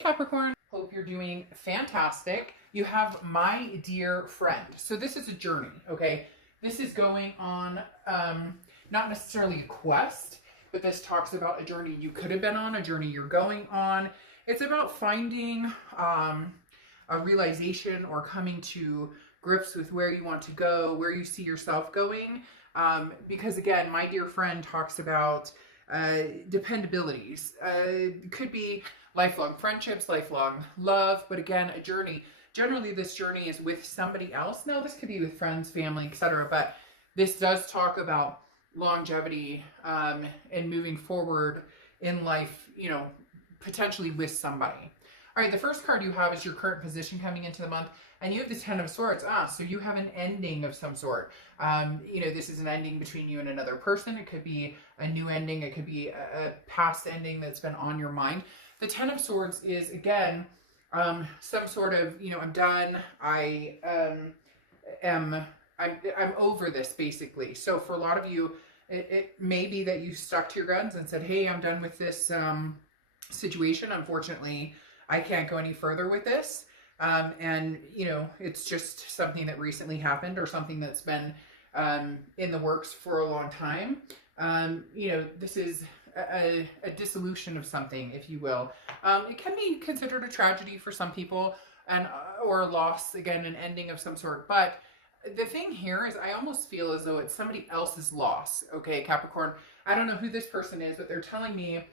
Capricorn, hope you're doing fantastic. You have my dear friend. So this is a journey, okay? This is going on, not necessarily a quest, but this talks about a journey you could have been on, a journey you're going on. It's about finding a realization or coming to grips with where you want to go, where you see yourself going. Because again, my dear friend talks about dependabilities. It could be lifelong friendships, lifelong love, but again, a journey. Generally, this journey is with somebody else. Now, this could be with friends, family, etc. But this does talk about longevity and moving forward in life, potentially with somebody. All right, the first card you have is your current position coming into the month, and you have the Ten of Swords. So you have an ending of some sort. This is an ending between you and another person. It could be a new ending. It could be a past ending that's been on your mind. The Ten of Swords is, again, some sort of, I'm done. I'm over this, basically. So for a lot of you, it may be that you stuck to your guns and said, hey, I'm done with this situation. Unfortunately, I can't go any further with this. It's just something that recently happened or something that's been in the works for a long time. This is a dissolution of something, if you will. It can be considered a tragedy for some people or a loss, again, an ending of some sort. But the thing here is I almost feel as though it's somebody else's loss. Okay, Capricorn, I don't know who this person is, but they're telling me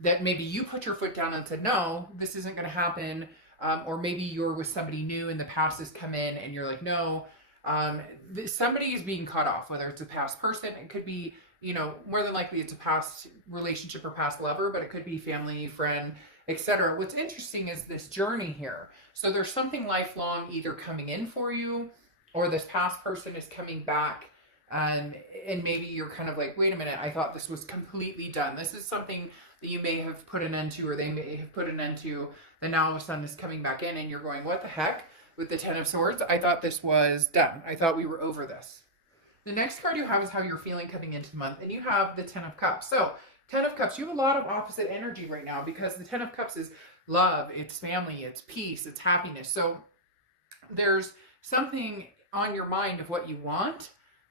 that maybe you put your foot down and said, no, this isn't going to happen. Or maybe you're with somebody new and the past has come in and you're like, no, somebody is being cut off, whether it's a past person. It could be, more than likely it's a past relationship or past lover, but it could be family, friend, etc. What's interesting is this journey here. So there's something lifelong either coming in for you or this past person is coming back. And maybe you're kind of like, wait a minute, I thought this was completely done. This is something that you may have put an end to, or they may have put an end to, then now all of a sudden is coming back in and you're going, what the heck? With the Ten of Swords, I thought this was done. I thought we were over this. The next card you have is how you're feeling coming into the month, and you have the Ten of Cups. So, Ten of Cups, you have a lot of opposite energy right now because the Ten of Cups is love, it's family, it's peace, it's happiness. So, there's something on your mind of what you want,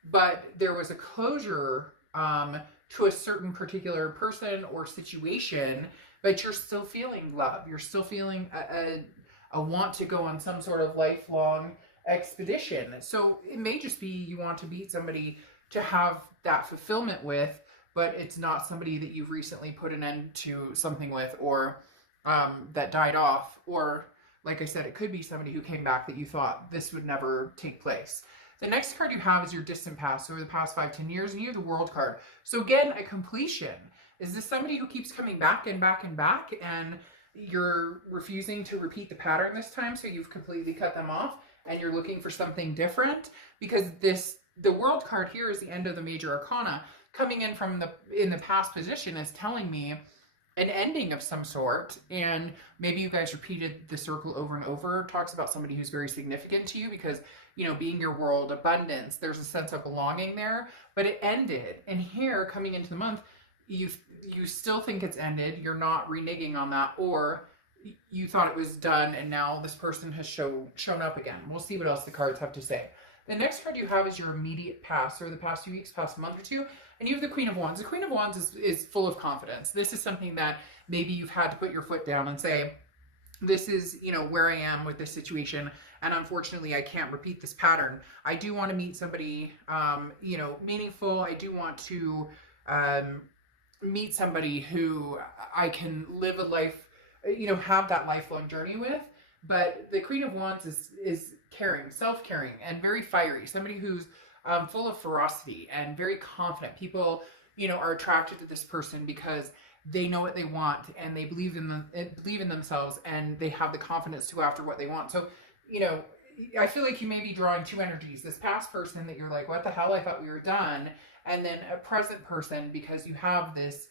but there was a closure to a certain particular person or situation, but you're still feeling love. You're still feeling a want to go on some sort of lifelong expedition. So it may just be you want to meet somebody to have that fulfillment with, but it's not somebody that you've recently put an end to something with, or that died off, or like I said, it could be somebody who came back that you thought this would never take place. The next card you have is your distant past, so over the past 5-10 years, and you have the World card. So again, a completion. Is this somebody who keeps coming back and back and back, and you're refusing to repeat the pattern this time, so you've completely cut them off, and you're looking for something different? Because the World card here is the end of the major arcana. Coming in from in the past position is telling me an ending of some sort, and maybe you guys repeated the circle over and over. It talks about somebody who's very significant to you because, being your world, abundance, there's a sense of belonging there, but it ended. And here, coming into the month, you still think it's ended. You're not reneging on that, or you thought it was done, and now this person has shown up again. We'll see what else the cards have to say. The next card you have is your immediate past, or the past few weeks, past month or two, and you have the Queen of Wands. The Queen of Wands is full of confidence. This is something that maybe you've had to put your foot down and say, this is, where I am with this situation, and unfortunately I can't repeat this pattern. I do want to meet somebody, meaningful. I do want to meet somebody who I can live a life, have that lifelong journey with. But the Queen of Wands is caring, self-caring, and very fiery. Somebody who's full of ferocity and very confident. People, are attracted to this person because they know what they want and they believe in themselves, and they have the confidence to go after what they want. So, I feel like you may be drawing two energies. This past person that you're like, what the hell, I thought we were done. And then a present person, because you have this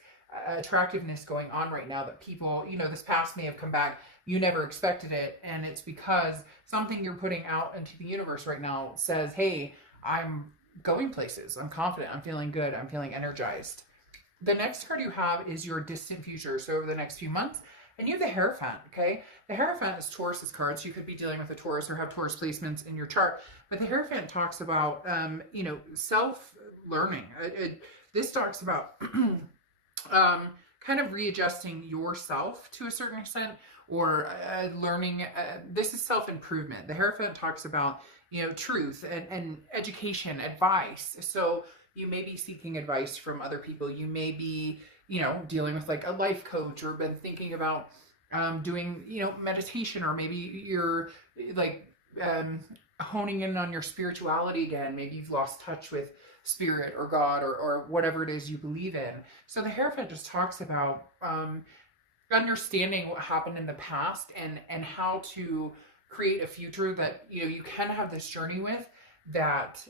attractiveness going on right now that people, this past may have come back. You never expected it. And it's because something you're putting out into the universe right now says, hey, I'm going places. I'm confident. I'm feeling good. I'm feeling energized. The next card you have is your distant future. So over the next few months, And you have the Hierophant, okay? The Hierophant is Taurus's cards. You could be dealing with a Taurus or have Taurus placements in your chart. But the Hierophant talks about, you know, self-learning. This talks about kind of readjusting yourself to a certain extent, or learning. This is self-improvement. The Hierophant talks about, you know, truth and education, advice. So you may be seeking advice from other people. You may be, you know, dealing with like a life coach, or been thinking about doing, you know, meditation, or maybe you're like honing in on your spirituality again. Maybe you've lost touch with spirit or God, or whatever it is you believe in. So the Hierophant just talks about understanding what happened in the past, and how to create a future that, you know, you can have this journey with, that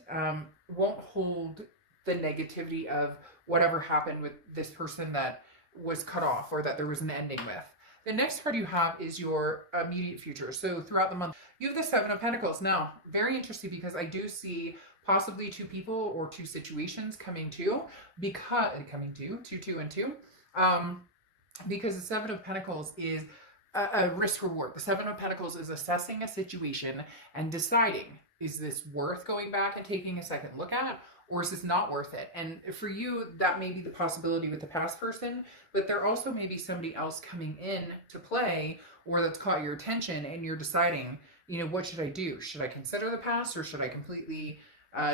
won't hold the negativity of whatever happened with this person that was cut off, or that there was an ending with. The next card you have is your immediate future. So throughout the month, you have the Seven of Pentacles. Now, very interesting, because I do see possibly two people or two situations coming to, because two and two, because the Seven of Pentacles is a risk reward. The Seven of Pentacles is assessing a situation and deciding, is this worth going back and taking a second look at, or is this not worth it? And for you, that may be the possibility with the past person, but there also may be somebody else coming in to play, or that's caught your attention, and you're deciding, you know, what should I do? Should I consider the past, or should I completely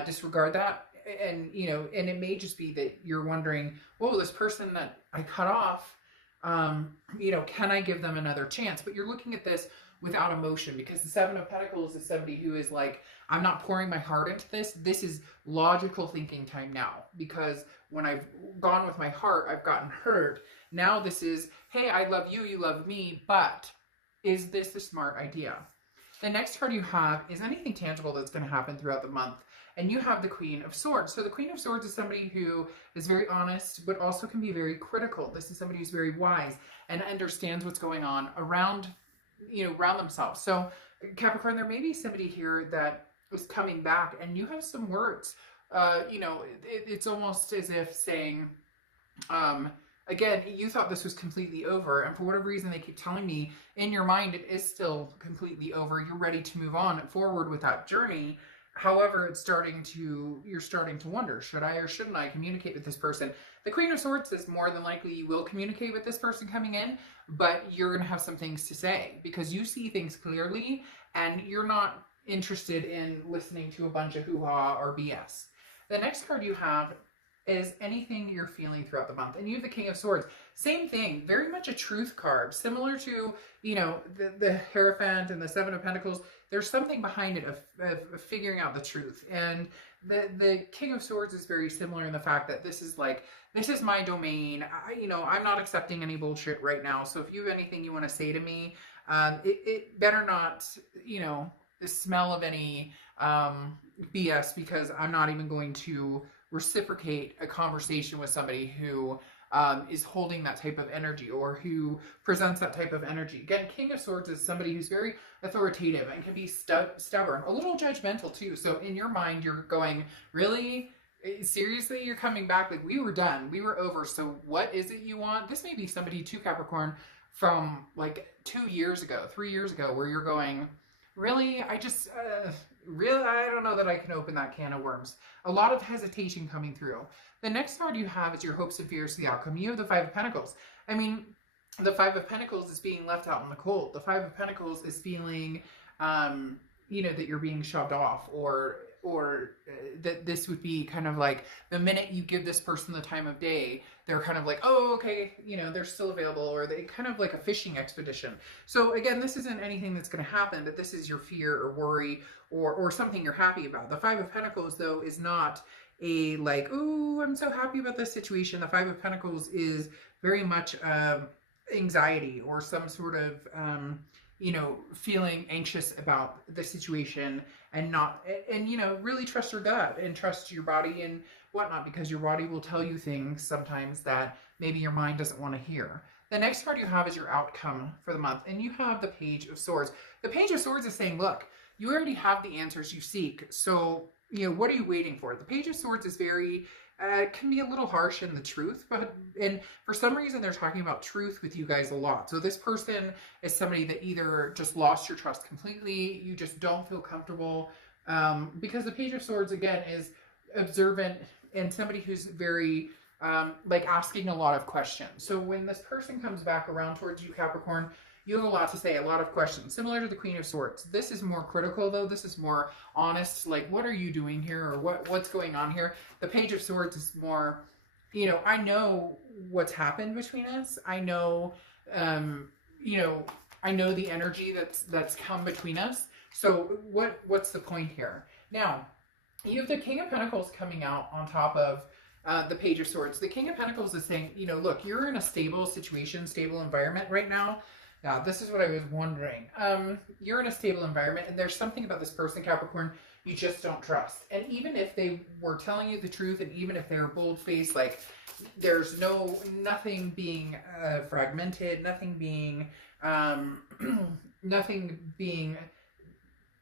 disregard that? And, you know, and it may just be that you're wondering, whoa, this person that I cut off, you know, can I give them another chance? But you're looking at this without emotion, because the Seven of Pentacles is somebody who is like, I'm not pouring my heart into this. This is logical thinking time now, because when I've gone with my heart, I've gotten hurt. Now this is, hey, I love you, you love me, but is this a smart idea? The next card you have is anything tangible that's going to happen throughout the month. And you have the Queen of Swords. So the Queen of Swords is somebody who is very honest, but also can be very critical. This is somebody who's very wise and understands what's going on around, you know, around themselves. So Capricorn, there may be somebody here that is coming back, and you have some words. You know, it's almost as if saying, again, you thought this was completely over, and for whatever reason, they keep telling me in your mind it is still completely over. You're ready to move on forward with that journey. However, you're starting to wonder, should I or shouldn't I communicate with this person? The Queen of Swords is more than likely you will communicate with this person coming in, but you're going to have some things to say, because you see things clearly, and you're not interested in listening to a bunch of hoo-ha or BS. The next card you have is anything you're feeling throughout the month. And you have the King of Swords. Same thing, very much a truth card, similar to, you know, the Hierophant and the Seven of Pentacles. There's something behind it of figuring out the truth. And the King of Swords is very similar in the fact that this is like, this is my domain. You know, I'm not accepting any bullshit right now. So if you have anything you want to say to me, it better not, you know, smell of any BS, because I'm not even going to reciprocate a conversation with somebody who is holding that type of energy, or who presents that type of energy. Again, King of Swords is somebody who's very authoritative and can be stubborn, a little judgmental too. So in your mind, you're going, really? Seriously? You're coming back? Like, we were done. We were over. So what is it you want? This may be somebody too, Capricorn, from like 2 years ago, 3 years ago, where you're going, really? I just, really, I don't know that I can open that can of worms. A lot of hesitation coming through. The next card you have is your hopes and fears, the outcome. You have the Five of Pentacles. I mean, the Five of Pentacles is being left out in the cold. The Five of Pentacles is feeling, you know, that you're being shoved off, or that this would be kind of like the minute you give this person the time of day, they're kind of like, oh, okay, you know, they're still available, or they kind of like a fishing expedition. So again, this isn't anything that's going to happen, but this is your fear or worry, or something you're happy about. The Five of Pentacles, though, is not a like, oh, I'm so happy about this situation. The Five of Pentacles is very much anxiety, or some sort of you know, feeling anxious about the situation, and you know, really trust your gut and trust your body and whatnot, because your body will tell you things sometimes that maybe your mind doesn't want to hear. The next card you have is your outcome for the month, and you have the Page of Swords. The Page of Swords is saying, look, you already have the answers you seek, so, you know, what are you waiting for? The Page of Swords is very can be a little harsh in the truth, and for some reason they're talking about truth with you guys a lot. So this person is somebody that either just lost your trust completely, you just don't feel comfortable, because the Page of Swords again is observant and somebody who's very like asking a lot of questions. So when this person comes back around towards you, Capricorn, you have a lot to say, a lot of questions, similar to the Queen of Swords. This is more critical though. This is more honest. Like, what are you doing here? Or what's going on here? The Page of Swords is more, you know, I know what's happened between us. I know, you know, I know the energy that's come between us. So what's the point here? Now, you have the King of Pentacles coming out on top of the Page of Swords. The King of Pentacles is saying, you know, look, you're in a stable situation, stable environment right now. Now, this is what I was wondering. You're in a stable environment, and there's something about this person, Capricorn, you just don't trust. And even if they were telling you the truth, and even if they're bold-faced, like, there's nothing being fragmented, nothing being, nothing being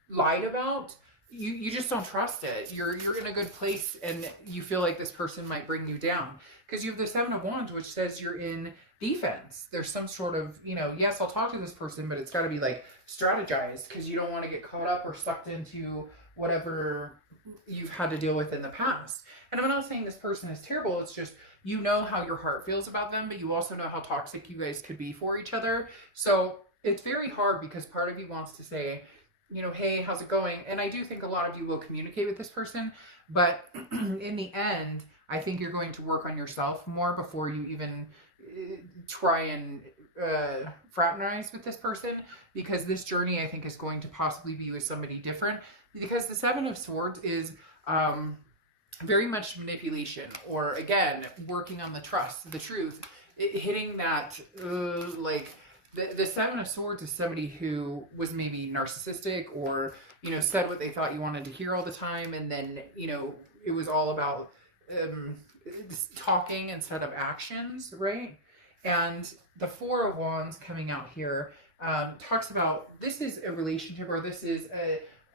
lied about, you just don't trust it. You're in a good place, and you feel like this person might bring you down. Because you have the Seven of Wands, which says you're in defense. There's some sort of, you know, yes, I'll talk to this person, but it's got to be like strategized, because you don't want to get caught up or sucked into whatever you've had to deal with in the past. And I'm not saying this person is terrible. It's just, you know how your heart feels about them, but you also know how toxic you guys could be for each other. So it's very hard, because part of you wants to say, you know, hey, how's it going? And I do think a lot of you will communicate with this person, but in the end, I think you're going to work on yourself more before you even try and fraternize with this person, because this journey, I think, is going to possibly be with somebody different, because the Seven of Swords is very much manipulation, or again, working on the trust, the truth, hitting that like, the Seven of Swords is somebody who was maybe narcissistic, or, you know, said what they thought you wanted to hear all the time. And then, you know, it was all about talking instead of actions, right? And the Four of Wands coming out here talks about, this is a relationship, or this is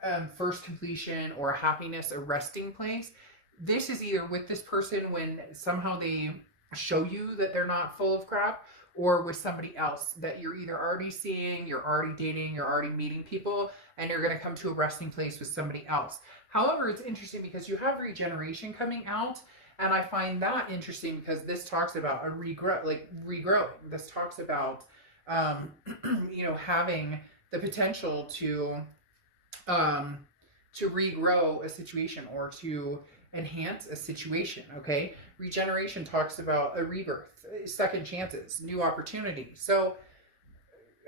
a first completion, or a happiness, a resting place. This is either with this person when somehow they show you that they're not full of crap, or with somebody else that you're either already seeing, you're already dating, you're already meeting people, and you're going to come to a resting place with somebody else. However, it's interesting because you have regeneration coming out, and I find that interesting because this talks about a regrowing. This talks about, you know, having the potential to regrow a situation, or to enhance a situation, okay? Regeneration talks about a rebirth, second chances, new opportunities. So,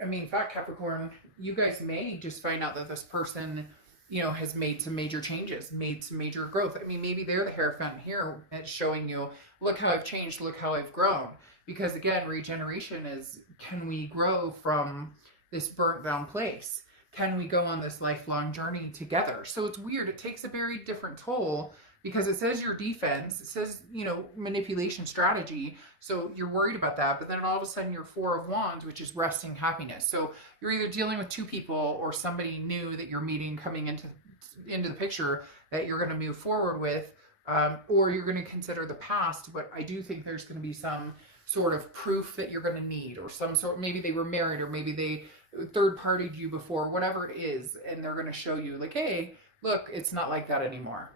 I mean, in fact, Capricorn, you guys may just find out that this person, you know, has made some major changes, made some major growth. I mean, maybe they're the Hierophant here and showing you, look how I've changed, look how I've grown. Because again, regeneration is, can we grow from this burnt down place? Can we go on this lifelong journey together? So it's weird. It takes a very different toll, because it says your defense, it says, you know, manipulation strategy. So you're worried about that. But then all of a sudden you're Four of Wands, which is resting happiness. So you're either dealing with two people, or somebody new that you're meeting coming into the picture that you're going to move forward with, or you're going to consider the past. But I do think there's going to be some sort of proof that you're going to need, or some sort, maybe they were married, or maybe they third-partied you before, whatever it is. And they're going to show you like, hey, look, it's not like that anymore.